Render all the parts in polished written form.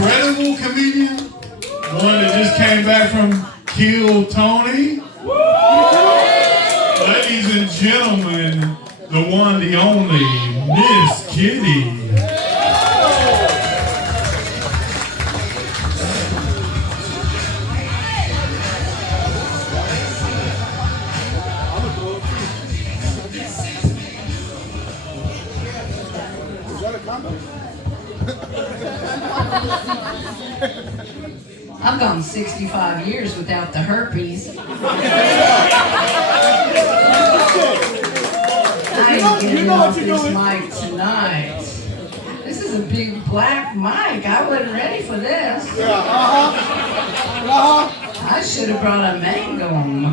incredible comedian, one that just came back from Kill Tony. Ladies and gentlemen, the one, the only, Miss KiTty. I've gone 65 years without the herpes. I ain't getting off this mic tonight. This is a big black mic. I wasn't ready for this. I should have brought a mangum.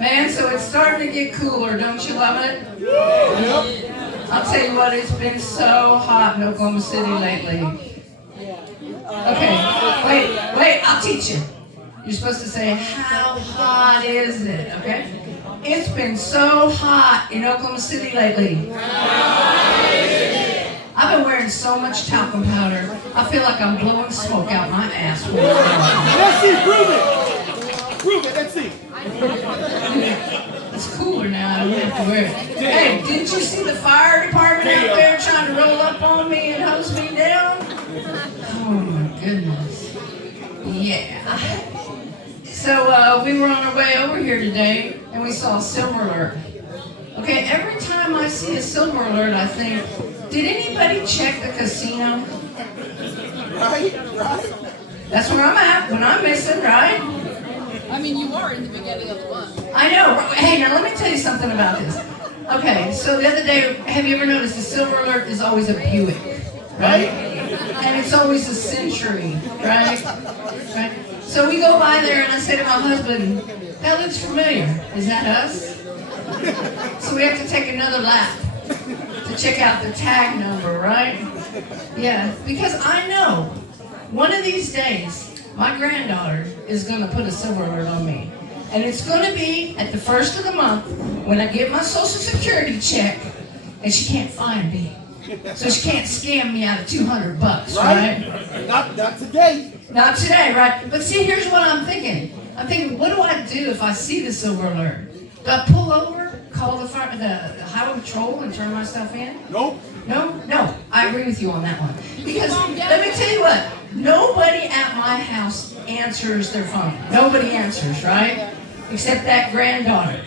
Man, so it's starting to get cooler. Don't you love it? Yep. I'll tell you what, it's been so hot in Oklahoma City lately. Okay, wait, I'll teach you. You're supposed to say, how hot is it, okay? It's been so hot in Oklahoma City lately. I've been wearing so much talcum powder, I feel like I'm blowing smoke out my ass. Let's see, prove it, let's see. It's cooler now, I don't have to wear it. Hey, didn't you see the fire department out there trying to roll up on me and hose me down? Oh my goodness. Yeah. So we were on our way over here today and we saw a silver alert. Okay, every time I see a silver alert, I think, did anybody check the casino? Right. That's where I'm at when I'm missing, right? I mean, you are in the beginning of the month. I know. Hey, now let me tell you something about this. Okay, so the other day, have you ever noticed the silver alert is always a Buick, right? And it's always a Century, right? So we go by there and I say to my husband, that looks familiar. Is that us? So we have to take another lap to check out the tag number, right? Yeah, because I know one of these days, my granddaughter is going to put a silver alert on me. And it's going to be at the first of the month when I get my Social Security check and she can't find me. So she can't scam me out of $200, right? Not today. Not today, right? But see, here's what I'm thinking. I'm thinking, what do I do if I see the silver alert? Do I pull over, call the highway patrol and turn myself in? Nope. No, I agree with you on that one. Because let me tell you what, nobody at my house answers their phone. Nobody answers, right? Except that granddaughter.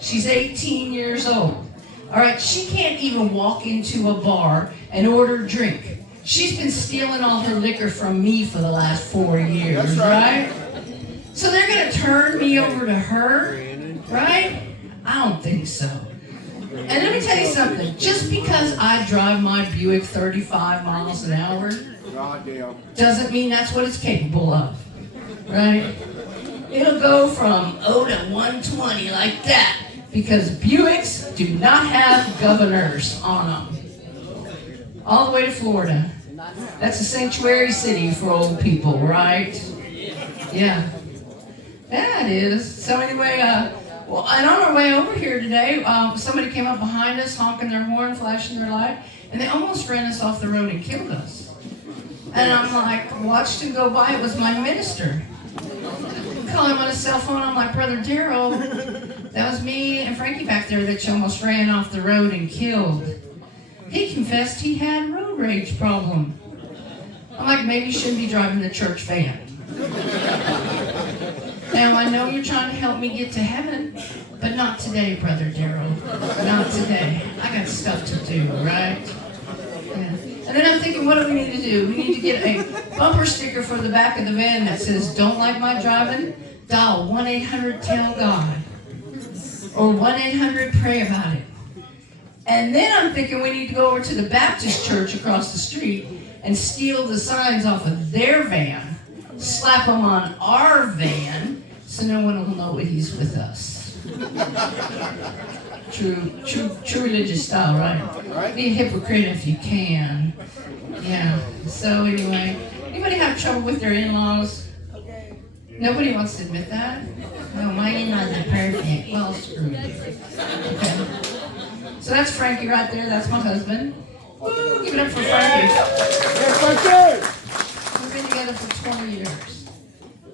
She's 18 years old. All right, she can't even walk into a bar and order a drink. She's been stealing all her liquor from me for the last 4 years, right? So they're going to turn me over to her, right? I don't think so. And let me tell you something. Just because I drive my Buick 35 miles an hour doesn't mean that's what it's capable of, right? It'll go from 0 to 120 like that because Buicks do not have governors on them. All the way to Florida. That's a sanctuary city for old people, right? Yeah. That is. So anyway, well, and on our way over here today, somebody came up behind us, honking their horn, flashing their light, and they almost ran us off the road and killed us. And I'm like, watched him go by. It was my minister. I'm calling him on his cell phone. I'm like, Brother Daryl, that was me and Frankie back there that you almost ran off the road and killed. He confessed he had road rage problem. I'm like, maybe you shouldn't be driving the church van. Now, I know you're trying to help me get to heaven, but not today, Brother Daryl. Not today. I got stuff to do, right? Yeah. And then I'm thinking, what do we need to do? We need to get a bumper sticker for the back of the van that says, don't like my driving? Dial 1-800-TELL-GOD. Or 1-800-PRAY about it. And then I'm thinking we need to go over to the Baptist church across the street and steal the signs off of their van, slap them on our van, so no one will know he's with us. True religious style, right? Be a hypocrite if you can. Yeah. So anyway, anybody have trouble with their in-laws? Nobody wants to admit that? No, my in-laws are perfect. Well, screw you. Okay. So that's Frankie right there. That's my husband. Woo, give it up for Frankie. Hey, Frankie! We've been together for 20 years.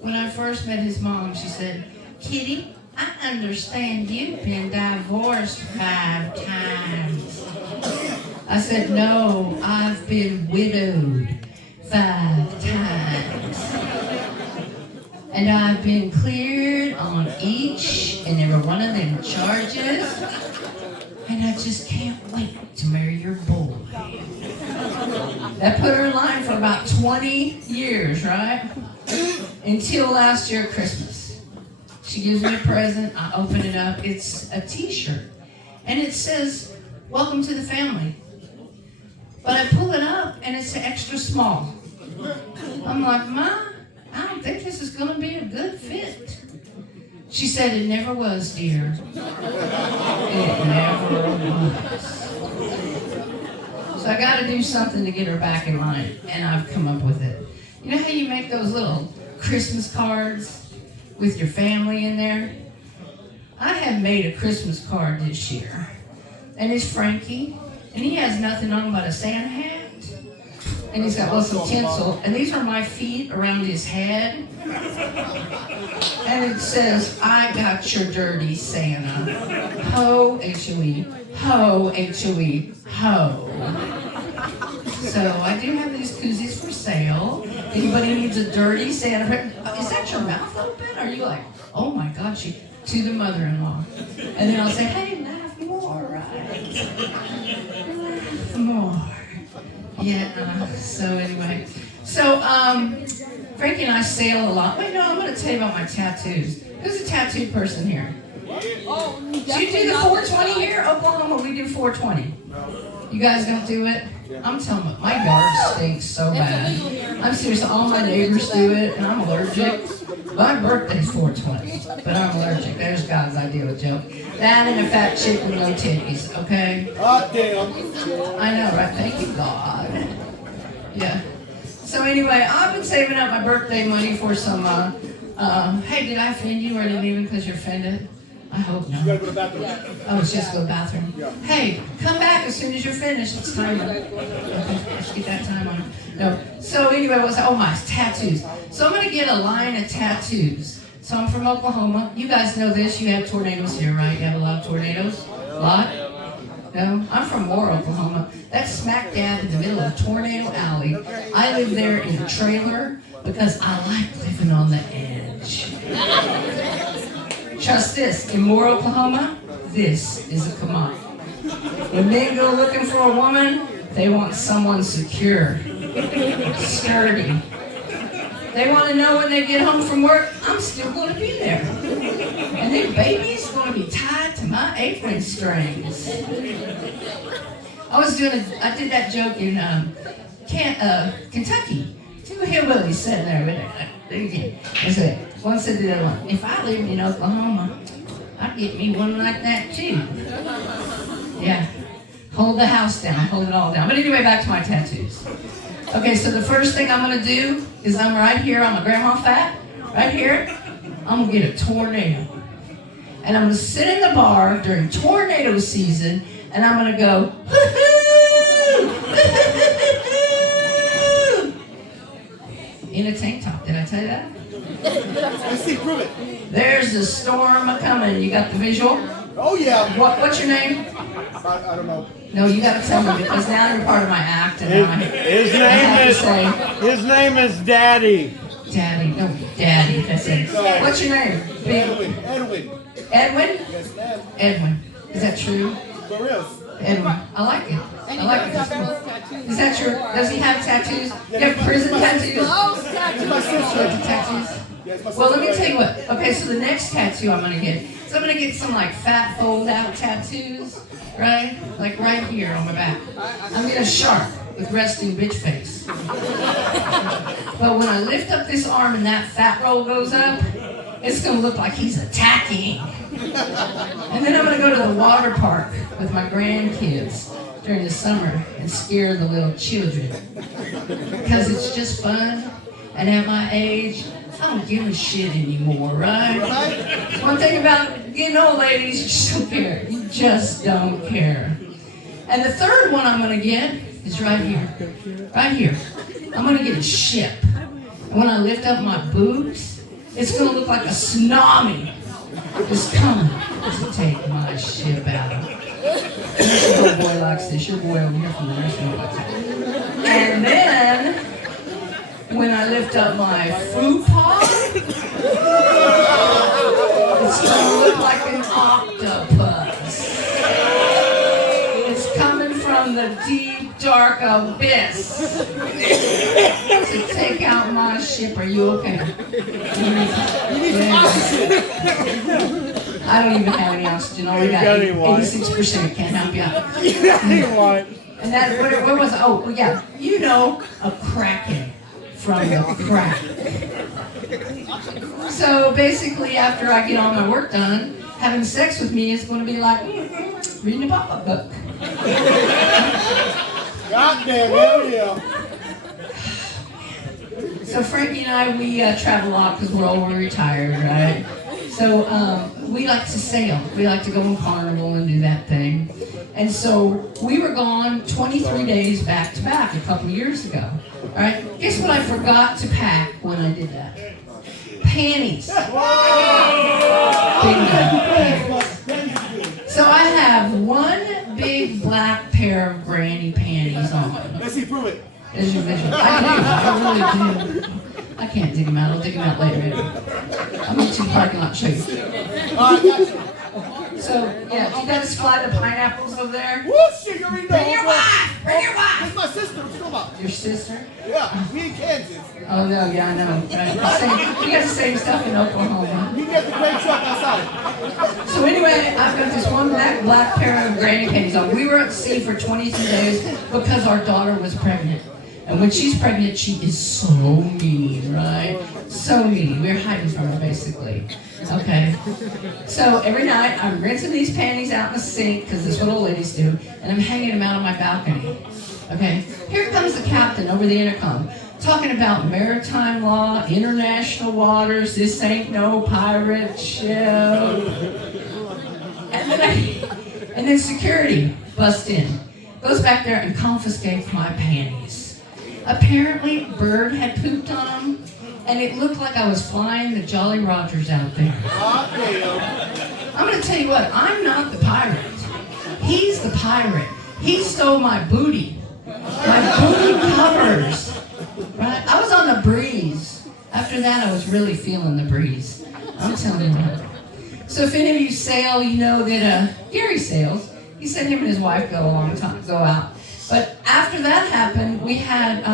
When I first met his mom, she said, "KiTty, I understand you've been divorced 5 times." I said, "No, I've been widowed 5 times. And I've been cleared on each and every one of them charges. And I just can't wait to marry your boy." That put her in line for about 20 years, right? Until last year Christmas. She gives me a present, I open it up, it's a t-shirt. And it says, "Welcome to the family." But I pull it up and it's extra small. I'm like, "Ma, I don't think this is gonna be a good fit." She said, "It never was, dear. It never was." So I gotta do something to get her back in line, and I've come up with it. You know how you make those little Christmas cards with your family in there? I have made a Christmas card this year, and it's Frankie, and he has nothing on but a Santa hat, and he's got lots of tinsel, and these are my feet around his head, and it says, "I got your dirty Santa. Ho, H-O-E, ho, H-O-E, ho." So I do have these koozies for sale. Anybody needs a dirty Santa? Is that your mouth open? Are you like, "Oh my God," to the mother-in-law? And then I'll say, "Hey, laugh more, right? Laugh more." Yeah, so anyway. So, Frankie and I sail a lot. Wait, no, I'm going to tell you about my tattoos. Who's a tattooed person here? Oh, Do you do the 420 here? Oklahoma, we do 420. You guys don't do it? I'm telling you, my yard stinks so bad. I'm serious, all my neighbors do it, and I'm allergic. My birthday's 420, but I'm allergic. There's God's idea of a joke. That and a fat chick with no titties, okay? Hot damn. I know, right? Thank you, God. Yeah. So anyway, I've been saving up my birthday money for some, hey, did I offend you or didn't even because you're offended? I hope not. You gotta go to the bathroom. Oh, it's just go to the bathroom. Yeah. Hey, come back as soon as you're finished. It's time. Okay, let's get that time on. No. So anyway, my tattoos. So I'm gonna get a line of tattoos. So I'm from Oklahoma. You guys know this. You have tornadoes here, right? You have a lot of tornadoes? A lot? No? I'm from Moore, Oklahoma. That's smack dab in the middle of Tornado Alley. I live there in a trailer because I like living on the edge. Trust this, in Moore, Oklahoma, this is a commodity. When men go looking for a woman, they want someone secure, sturdy. They want to know when they get home from work, I'm still going to be there. And their baby's going to be tied to my apron strings. I did that joke in Kentucky. 2 hillbillies sitting there with it. I said, one said to the other one, "If I lived in Oklahoma, I'd get me one like that too." Yeah. Hold the house down, hold it all down. But anyway, back to my tattoos. Okay, so the first thing I'm gonna do is I'm right here on my grandma fat, right here. I'm gonna get a tornado. And I'm gonna sit in the bar during tornado season and I'm gonna go, "Hoo-hoo! Hoo-hoo-hoo-hoo!" in a tank top. Did I tell you that? Let's see, prove it. There's a storm a-coming. You got the visual? Oh, yeah. What's your name? I don't know. No, you got to tell me because now you're part of my act. And His name is Daddy. Daddy. No, Daddy. That's it. What's your name? Edwin. Edwin. Edwin? Yes, ma'am. Edwin. Is that true? For real. Edwin. I like it. I like it. That's cool. Is that your, does he have tattoos? You have prison tattoos? My sister. Tattoos? Yes, my Well, let me sister. tell you what. Okay, so the next tattoo I'm going to get, so I'm going to get some like fat fold-out tattoos, right? Like right here on my back. I'm going to shark with resting bitch face. But when I lift up this arm and that fat roll goes up, it's going to look like he's attacking. And then I'm going to go to the water park with my grandkids during the summer and scare the little children. Because it's just fun. And at my age, I don't give a shit anymore, right? One thing about getting old, ladies, you just don't care. You just don't care. And the third one I'm going to get is right here. Right here. I'm gonna get a ship. And when I lift up my boobs, it's gonna look like a tsunami is coming to take my ship out. Your boy likes this. Your boy over here from the restaurant likes it. And then, when I lift up my food paw, it's gonna look like an octopus. It's coming from the deep, dark abyss to take out my ship. Are you okay? I don't even have any oxygen. All we got 86%. Can't help you out. And that, where was it? Oh, yeah. You know, a kraken from the crack. So basically, after I get all my work done, having sex with me is going to be like reading a pop-up book. God damn, hell yeah. So Frankie and I, we travel a lot because we're all retired, right? So we like to sail. We like to go on Carnival and do that thing. And so we were gone 23 days back to back a couple years ago. All right. Guess what I forgot to pack when I did that? Panties. Bingo. So I have one big black pair of granny panties on. Let's see, prove it. There's your vision. I really do. I can't dig them out. I'll dig them out later. I'm going to the parking lot show you. So, yeah, you guys fly the pineapples over there? Woo, shit, you already know. Bring your wife! Bring your wife! That's my sister. What's going on? Your sister? Yeah, me in Kansas. Oh, no, yeah, I know. Right. You got the same stuff in Oklahoma. You get the great truck outside. So anyway, I've got this one black pair of granny panties on. We were at sea for 23 days because our daughter was pregnant. And when she's pregnant, she is so mean, right? So mean. We're hiding from her, basically. Okay. So every night, I'm rinsing these panties out in the sink, because that's what old ladies do, and I'm hanging them out on my balcony. Okay. Here comes the captain over the intercom, talking about maritime law, international waters, this ain't no pirate ship. And then security busts in, goes back there and confiscates my panties. Apparently, bird had pooped on them, and it looked like I was flying the Jolly Rogers out there. I'm going to tell you what, I'm not the pirate. He's the pirate. He stole my booty. My booty covers. Right? I was on the breeze. After that, I was really feeling the breeze. I'm telling you what. So if any of you sail, you know that Gary sails. He said him and his wife go out. But after that happened, we had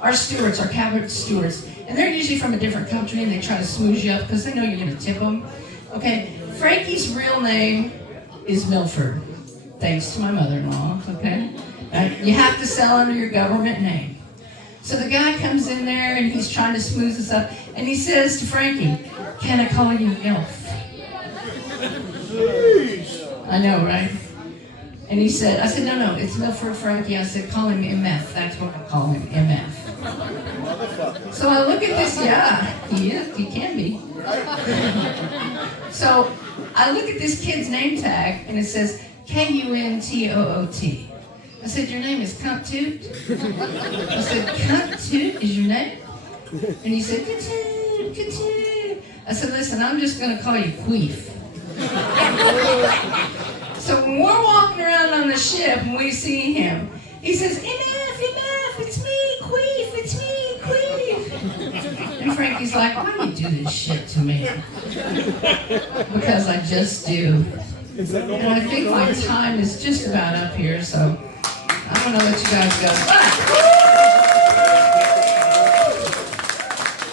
our stewards, our cabin stewards, and they're usually from a different country, and they try to smooze you up because they know you're going to tip them. Okay, Frankie's real name is Milford, thanks to my mother-in-law, okay? You have to sell under your government name. So the guy comes in there, and he's trying to smooth us up, and he says to Frankie, "Can I call you MILF?" I know, right? And he said, I said, no, it's Milford Frankie. I said, call him MF. That's what I call him, MF. So I look at this, yeah, he can be. So I look at this kid's name tag, and it says Kuntoot. I said, your name is Cuntoot? I said, Cuntoot is your name? And he said, Cuntoot. I said, listen, I'm just going to call you Queef. So when we're walking around on the ship and we see him, he says, MF, it's me, Queef, it's me, Queef. And Frankie's like, why do you do this shit to me? Because I just do. And I think my time is just about up here, so I'm going to let you guys go.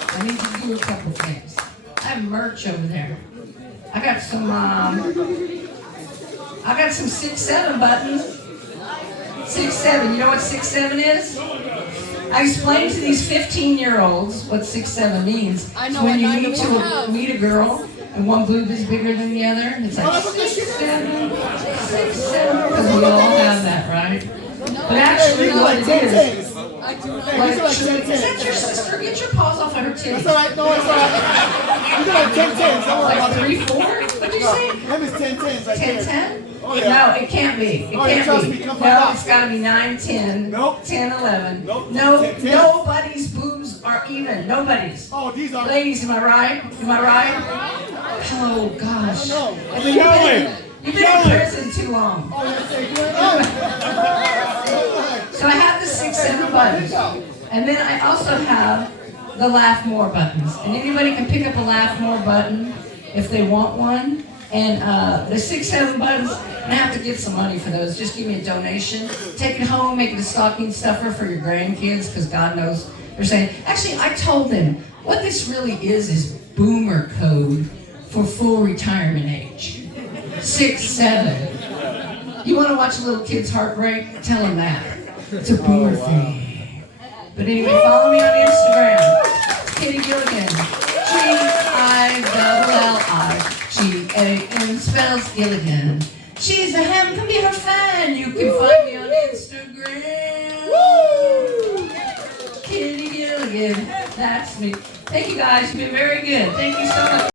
But I need to do a couple things. I have merch over there. I got some 6'7" buttons. 6'7", you know what 6'7" is? I explained to these 15-year-olds what 6'7" means. I know So when what you I meet a girl, and one boob is bigger than the other, it's like 6'7", 6'7", because we all have that, right? But actually what it is, I do not. like, is that your sister? Get your paws off of her titties. It's alright, no, it's alright. You got like 10 tens, don't worry Like about it. 3'4"? What'd you say? Him is 10 tens, like 10'10"? Oh, yeah. No, it can't be. It Oh, yeah, can't trust be. me, come No, find out. it's got to be 9, 10, Nope. 10, 11. Nope. No, 10, 10. nobody's boobs are even. Nobody's. Oh, these are. Ladies, am I right? Am I right? Oh, gosh. No. You've Show been, him. you've been in prison too long. Oh, yes, they do. So I have the 6, 7 buttons. And then I also have the Laugh More buttons. And anybody can pick up a Laugh More button if they want one. And the 6, 7 buttons, and I have to give some money for those. Just give me a donation. Take it home, make it a stocking stuffer for your grandkids, because God knows they're saying. Actually, I told them what this really is boomer code for full retirement age. 6, 7. You want to watch a little kid's heartbreak? Tell them that. It's a boomer thing. But anyway, follow me on Instagram. KiTty Gilligan. Gilli. Spells Gilligan. She's a ham. Come be her fan. You can find me on Instagram. KiTty Gilligan. That's me. Thank you guys. You've been very good. Thank you so much.